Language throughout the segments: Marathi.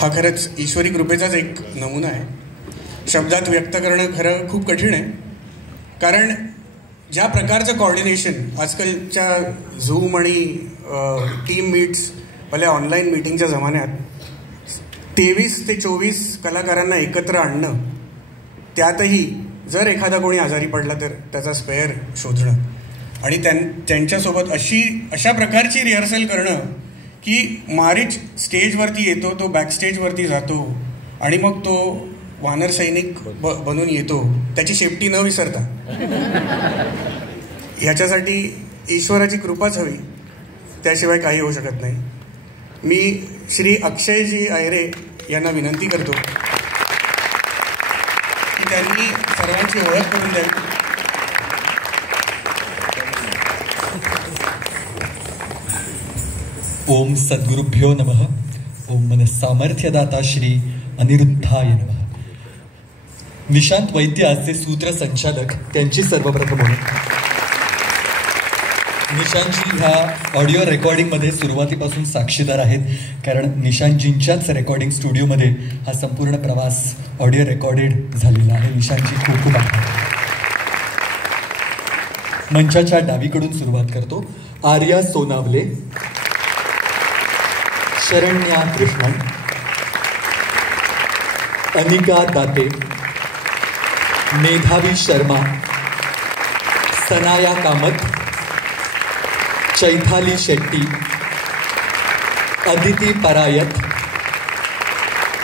हा खरंच ईश्वरी कृपेचाच एक नमुना आहे. शब्दात व्यक्त करणं खरं खूप कठीण आहे, कारण ज्या प्रकारचं कॉर्डिनेशन आजकालच्या झूम आणि टीम मीट्स भले ऑनलाईन मीटिंगच्या जमान्यात 23 ते 24 कलाकारांना एकत्र आणणं, त्यातही जर एखादा कोणी आजारी पडला तर त्याचा स्पेअर शोधणं आणि त्यांच्यासोबत अशा प्रकारची रिहर्सल करणं की मारीच स्टेजवरती येतो, तो बॅकस्टेजवरती जातो आणि मग तो वानर सैनिक बनून येतो, त्याची शेपटी न विसरता. ह्याच्यासाठी ईश्वराची कृपाच हवी, त्याशिवाय काही होऊ शकत नाही. मी श्री अक्षयजी अयरे यांना विनंती करतो की त्यांनी सर्वांची ओळख करून द्यावी. ओम सद्गुरुभ्यो नमः. ओम मन सामर्थ्यदाता श्री अनिरुद्धाय नमः. निशांत वैद्य आजचे सूत्रसंचालक, त्यांची सर्वप्रथम ओळख. निशांतजी ह्या ऑडिओ रेकॉर्डिंगमध्ये सुरुवातीपासून साक्षीदार आहेत, कारण निशांतजींच्याच रेकॉर्डिंग स्टुडिओमध्ये हा संपूर्ण प्रवास ऑडिओ रेकॉर्डेड झालेला आहे. निशांतजी खूप खूप आभार. मंचाच्या डावीकडून सुरुवात करतो. आर्या सोनावले, शरण्या कृष्णन, अनिका दाते, मेधावी शर्मा, सनाया कामत, चैथाली शेट्टी, अदिती परायत,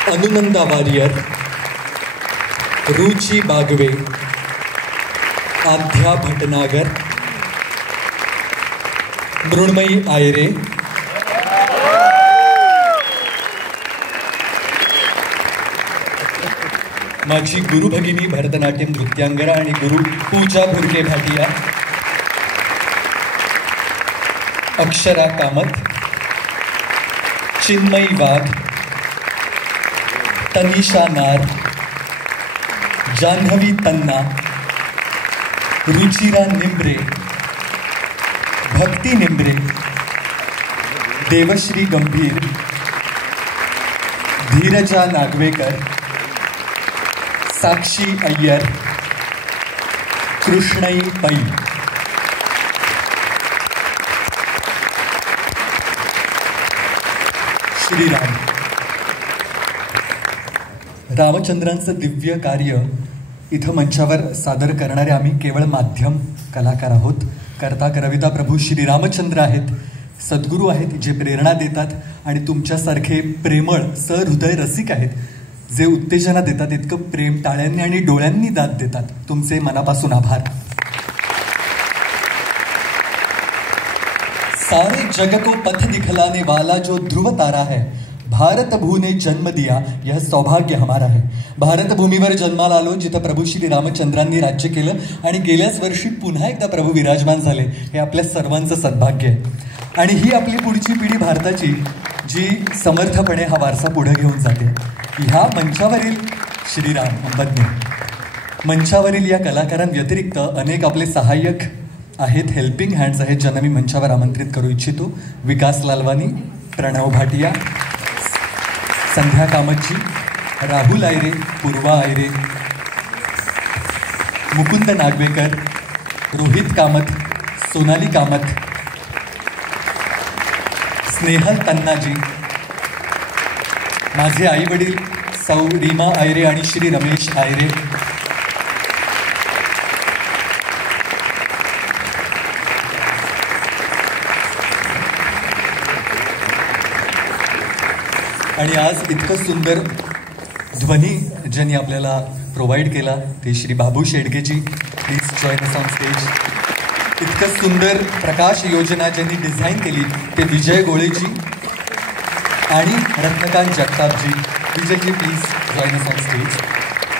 अनुनंदा वारियर, रुची बागवे, आध्या भटनागर, मृण्मयी आयरे, माझी गुरु भगिनी भरतनाट्यम नृत्यांगना आणि गुरु पूजा भुरके भाटिया, अक्षरा कामत, चिन्मयी वाघ, तनिषा नार, जान्हवी तन्ना, रुचिरा निंब्रे, भक्ती निंब्रे, देवश्री गंभीर, धीरजा नागवेकर, साक्षी अय्यर, कृष्णई पै. श्रीराम. रामचंद्रांचं दिव्य कार्य इथं मंचावर सादर करणारे आम्ही केवळ माध्यम कलाकार आहोत. कर्ता करविता प्रभू श्रीरामचंद्र आहेत, सद्गुरू आहेत, जे प्रेरणा देतात आणि तुमच्यासारखे प्रेमळ सहृदय रसिक आहेत, जे उत्तेजना देतात. इतकं प्रेम टाळ्यांनी आणि डोळ्यांनी दाद देतात. तुमचे मनापासून आभार. सारे जग को पथ दिखलाने वाला जो ध्रुव तारा है, भारत भू ने जन्म दिया, यह सौभाग्य हमारा है. भारत भूमीवर जन्माला आलो, जिथं प्रभू श्री रामचंद्रांनी राज्य केलं आणि गेल्याच वर्षी पुन्हा एकदा प्रभू विराजमान झाले. हे आपल्या सर्वांचं सद्भाग्य आहे. आणि ही आपली पुढची पिढी भारताची, जी समर्थपणे हा वारसा पुढे घेऊन जाते. ह्या मंचावरील श्रीराम अंबज्ञ, मंचावरील या कलाकारांव्यतिरिक्त अनेक आपले सहाय्यक आहेत, हेल्पिंग हँड्स आहेत, ज्यांना मी मंचावर आमंत्रित करू इच्छितो. विकास लालवानी, प्रणव भाटिया, संध्या कामतजी, राहुल आयरे, पूर्वा आयरे, मुकुंद नागवेकर, रोहित कामत, सोनाली कामत, स्नेहल तन्नाजी, माझे आई वडील सौ रीमा आयरे आणि श्री रमेश आयरे, आणि आज इतकं सुंदर ध्वनी ज्यांनी आपल्याला प्रोव्हाइड केला ते Shri Babu Shedgeji, please join us on stage. इतकं सुंदर प्रकाश योजना ज्यांनी डिझाईन केली ते विजय गोळेजी आणि Ratnakant Jagtapji. Vijayji please join us on stage.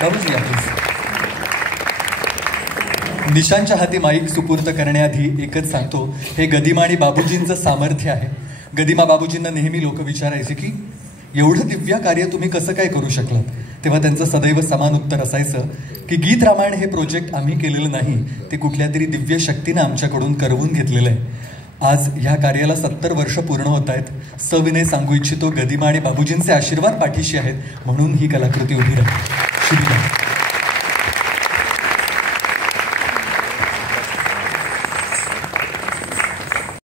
Babuji या प्लीज. निशांच्या हाती माईक सुपूर्द करण्याआधी एकच सांगतो, हे गदिमा आणि बाबूजींचं सामर्थ्य आहे. गदिमा बाबूजींना नेहमी लोक विचारायचे की एवढं दिव्य कार्य तुम्ही कसं काय करू शकलात, तेव्हा त्यांचं सदैव समान उत्तर असायचं की गीत रामायण हे प्रोजेक्ट आम्ही केलेलं नाही, ते कुठल्या तरी दिव्य शक्तीनं आमच्याकडून करवून घेतलेलं आहे. आज ह्या कार्याला 70 वर्ष पूर्ण होत आहेत. सविनय सांगू इच्छितो, गदिमा आणि बाबूजींचे आशीर्वाद पाठीशी आहेत म्हणून ही कलाकृती उभी राहील. शुभ